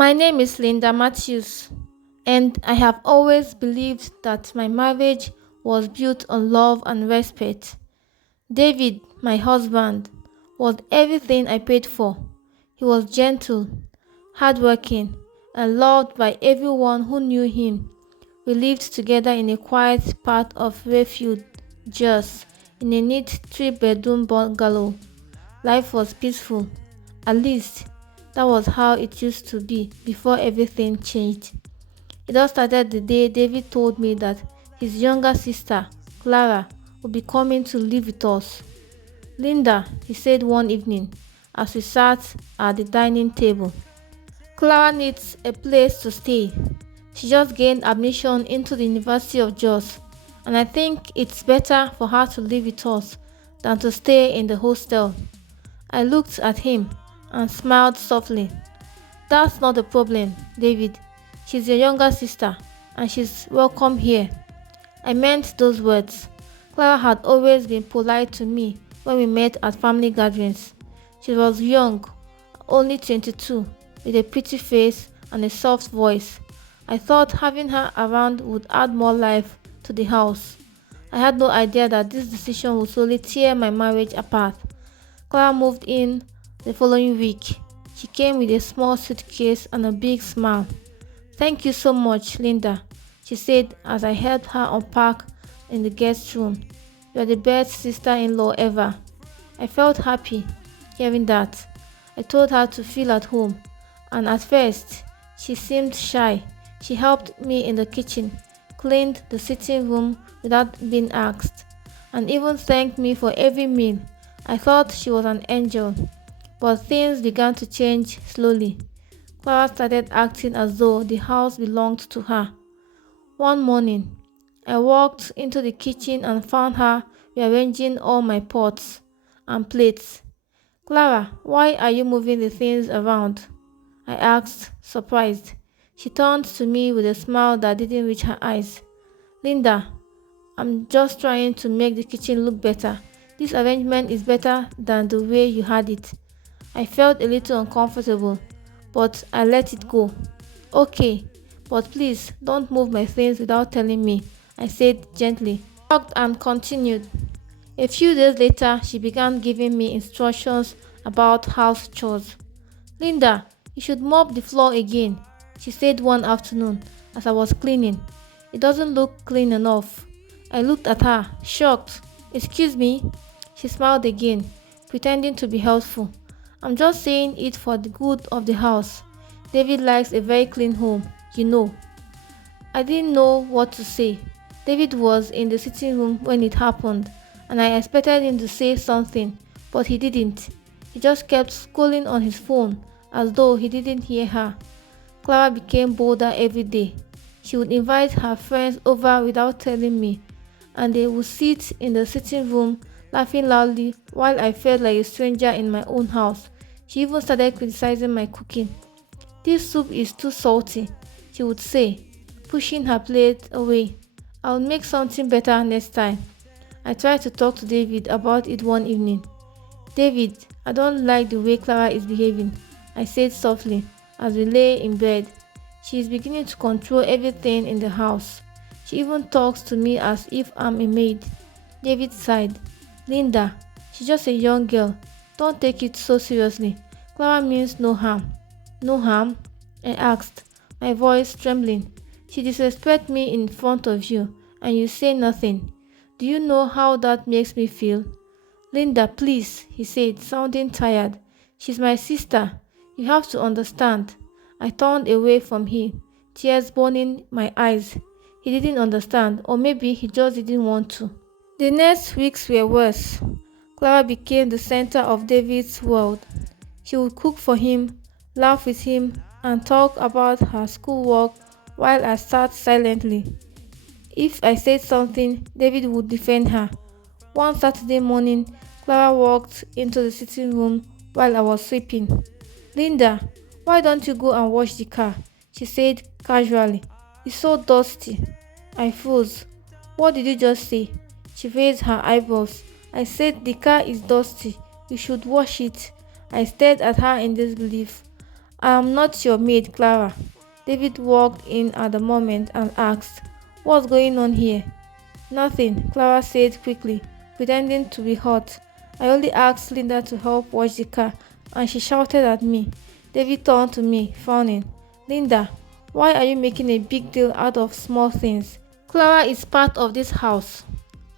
My name is Linda Matthews, and I have always believed that my marriage was built on love and respect. David, my husband, was everything I paid for. He was gentle, hardworking, and loved by everyone who knew him. We lived together in a quiet part of Refuge, just in a neat three-bedroom bungalow. Life was peaceful. At least, that was how it used to be before everything changed. It all started the day David told me that his younger sister, Clara, would be coming to live with us. Linda, he said one evening as we sat at the dining table. Clara needs a place to stay. She just gained admission into the University of Jos, and I think it's better for her to live with us than to stay in the hostel. I looked at him and smiled softly. That's not the problem, David. She's your younger sister, and she's welcome here. I meant those words. Clara had always been polite to me when we met at family gatherings. She was young, only 22, with a pretty face and a soft voice. I thought having her around would add more life to the house. I had no idea that this decision would slowly tear my marriage apart. Clara moved in the following week. She came with a small suitcase and a big smile. Thank you so much, Linda, she said as I helped her unpack in the guest room. You are the best sister-in-law ever. I felt happy hearing that. I told her to feel at home, and at first, she seemed shy. She helped me in the kitchen, cleaned the sitting room without being asked, and even thanked me for every meal. I thought she was an angel, but things began to change slowly. Clara started acting as though the house belonged to her. One morning, I walked into the kitchen and found her rearranging all my pots and plates. Clara, why are you moving the things around? I asked, surprised. She turned to me with a smile that didn't reach her eyes. Linda, I'm just trying to make the kitchen look better. This arrangement is better than the way you had it. I felt a little uncomfortable, but I let it go. Okay, but please don't move my things without telling me, I said gently. She talked and continued. A few days later, she began giving me instructions about house chores. Linda, you should mop the floor again, she said one afternoon as I was cleaning. It doesn't look clean enough. I looked at her, shocked. Excuse me? She smiled again, pretending to be helpful. I'm just saying it for the good of the house. David likes a very clean home, you know. I didn't know what to say. David was in the sitting room when it happened, and I expected him to say something, but he didn't. He just kept scrolling on his phone as though he didn't hear her. Clara became bolder every day. She would invite her friends over without telling me, and they would sit in the sitting room laughing loudly while I felt like a stranger in my own house. She even started criticizing my cooking. This soup is too salty, she would say, pushing her plate away. I'll make something better next time. I tried to talk to David about it one evening. David, I don't like the way Clara is behaving, I said softly as we lay in bed. She is beginning to control everything in the house. She even talks to me as if I'm a maid. David sighed. Linda, she's just a young girl. Don't take it so seriously. Clara means no harm. No harm? I asked, my voice trembling. She disrespects me in front of you, and you say nothing. Do you know how that makes me feel? Linda, please, he said, sounding tired. She's my sister. You have to understand. I turned away from him, tears burning my eyes. He didn't understand, or maybe he just didn't want to. The next weeks were worse. Clara became the center of David's world. She would cook for him, laugh with him, and talk about her schoolwork while I sat silently. If I said something, David would defend her. One Saturday morning, Clara walked into the sitting room while I was sweeping. Linda, why don't you go and wash the car? She said casually. It's so dusty. I froze. What did you just say? She raised her eyebrows. I said the car is dusty. You should wash it. I stared at her in disbelief. I am not your maid, Clara. David walked in at the moment and asked, "What's going on here?" "Nothing," Clara said quickly, pretending to be hurt. "I only asked Linda to help wash the car, and she shouted at me." David turned to me, frowning. "Linda, why are you making a big deal out of small things? Clara is part of this house."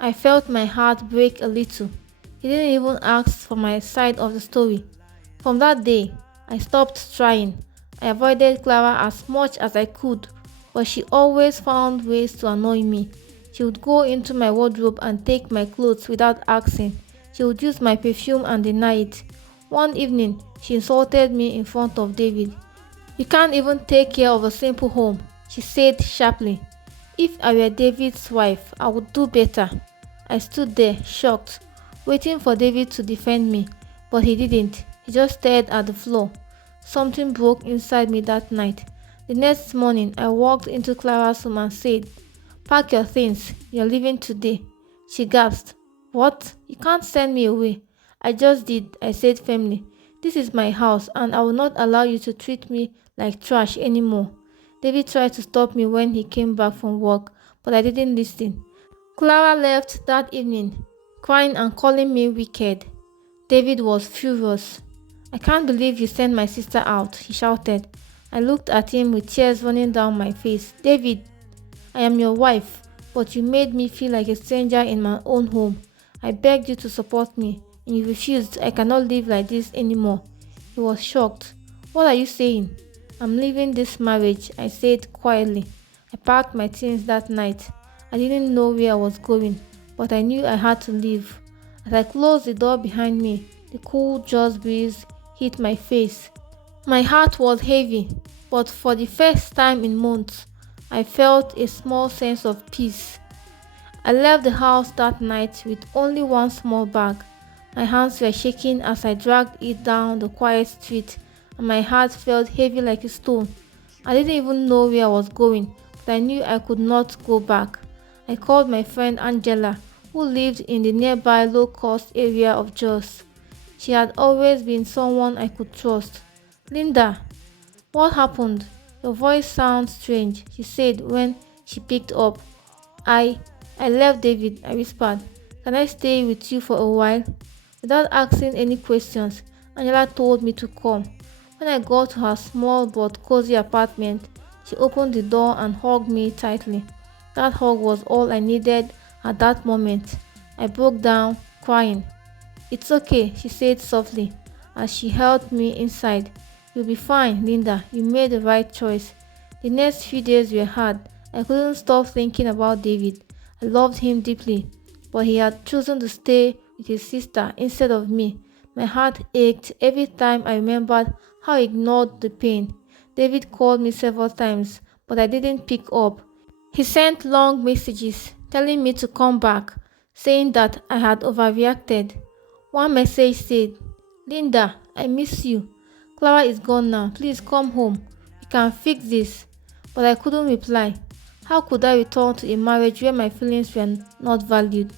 I felt my heart break a little. He didn't even ask for my side of the story. From that day, I stopped trying. I avoided Clara as much as I could, but she always found ways to annoy me. She would go into my wardrobe and take my clothes without asking. She would use my perfume and deny it. One evening, she insulted me in front of David. "You can't even take care of a simple home," she said sharply. If I were David's wife, I would do better. I stood there, shocked, waiting for David to defend me, but he didn't. He just stared at the floor. Something broke inside me that night. The next morning, I walked into Clara's room and said, "Pack your things, you're leaving today." She gasped. "What? You can't send me away." "I just did," I said firmly. "This is my house, and I will not allow you to treat me like trash anymore." David tried to stop me when he came back from work, but I didn't listen. Clara left that evening, crying and calling me wicked. David was furious. "I can't believe you sent my sister out," he shouted. I looked at him with tears running down my face. "David, I am your wife, but you made me feel like a stranger in my own home. I begged you to support me, and you refused. I cannot live like this anymore." He was shocked. "What are you saying?" "I'm leaving this marriage," I said quietly. I packed my things that night. I didn't know where I was going, but I knew I had to leave. As I closed the door behind me, the cool just breeze hit my face. My heart was heavy, but for the first time in months, I felt a small sense of peace. I left the house that night with only one small bag. My hands were shaking as I dragged it down the quiet street, and my heart felt heavy like a stone. I didn't even know where I was going, but I knew I could not go back. I called my friend Angela, who lived in the nearby low-cost area of Jos. She had always been someone I could trust. "Linda, what happened? Your voice sounds strange," she said when she picked up. I left David," I whispered. "Can I stay with you for a while?" Without asking any questions, Angela told me to come. When I got to her small but cozy apartment, she opened the door and hugged me tightly. That hug was all I needed at that moment. I broke down, crying. "It's okay," she said softly, as she held me inside. "You'll be fine, Linda. You made the right choice." The next few days were hard. I couldn't stop thinking about David. I loved him deeply, but he had chosen to stay with his sister instead of me. My heart ached every time I remembered how I ignored the pain. David called me several times, but I didn't pick up. He sent long messages telling me to come back, saying that I had overreacted. One message said, "Linda, I miss you. Clara is gone now. Please come home. We can fix this." But I couldn't reply. How could I return to a marriage where my feelings were not valued?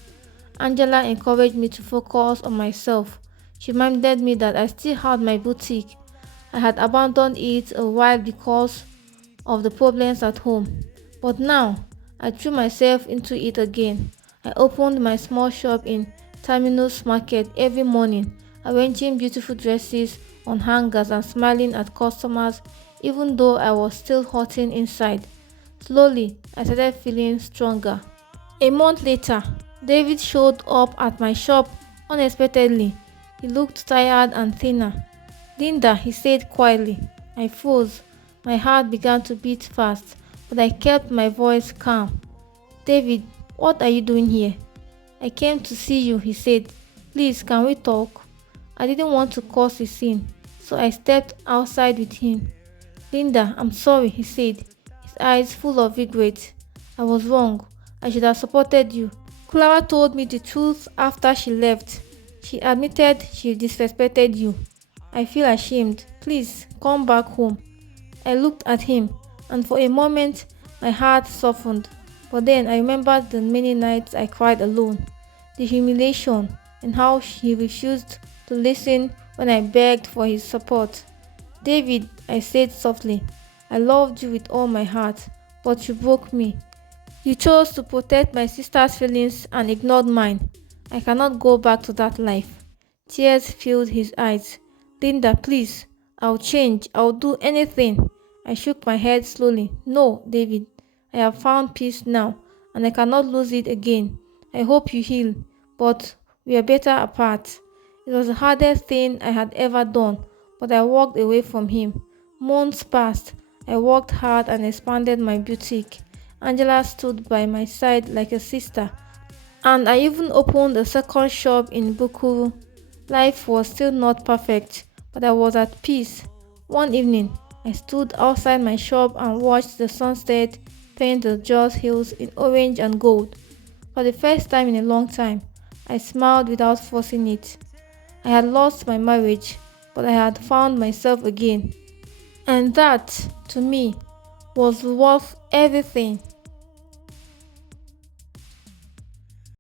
Angela encouraged me to focus on myself. She reminded me that I still had my boutique. I had abandoned it a while because of the problems at home. But now, I threw myself into it again. I opened my small shop in Terminus Market every morning, arranging beautiful dresses on hangers and smiling at customers even though I was still hurting inside. Slowly, I started feeling stronger. A month later, David showed up at my shop unexpectedly. He looked tired and thinner. "Linda," he said quietly. I froze. My heart began to beat fast, but I kept my voice calm. "David, what are you doing here?" "I came to see you," he said. "Please, can we talk?" I didn't want to cause a scene, so I stepped outside with him. "Linda, I'm sorry," he said, his eyes full of regret. "I was wrong. I should have supported you." Clara told me the truth after she left. She admitted she disrespected you. "I feel ashamed. Please, come back home." I looked at him, and for a moment, my heart softened. But then I remembered the many nights I cried alone, the humiliation, and how he refused to listen when I begged for his support. David, I said softly, I loved you with all my heart, but you broke me. You chose to protect my sister's feelings and ignored mine. I cannot go back to that life. Tears filled his eyes. Linda, please. I'll change. I'll do anything. I shook my head slowly. No, David. I have found peace now, and I cannot lose it again. I hope you heal, but we are better apart. It was the hardest thing I had ever done, but I walked away from him. Months passed. I worked hard and expanded my boutique. Angela stood by my side like a sister, and I even opened a second shop in Bukuru. Life was still not perfect, but I was at peace. One evening, I stood outside my shop and watched the sunset paint the Jos Hills in orange and gold. For the first time in a long time, I smiled without forcing it. I had lost my marriage, but I had found myself again. And that, to me, was worth everything.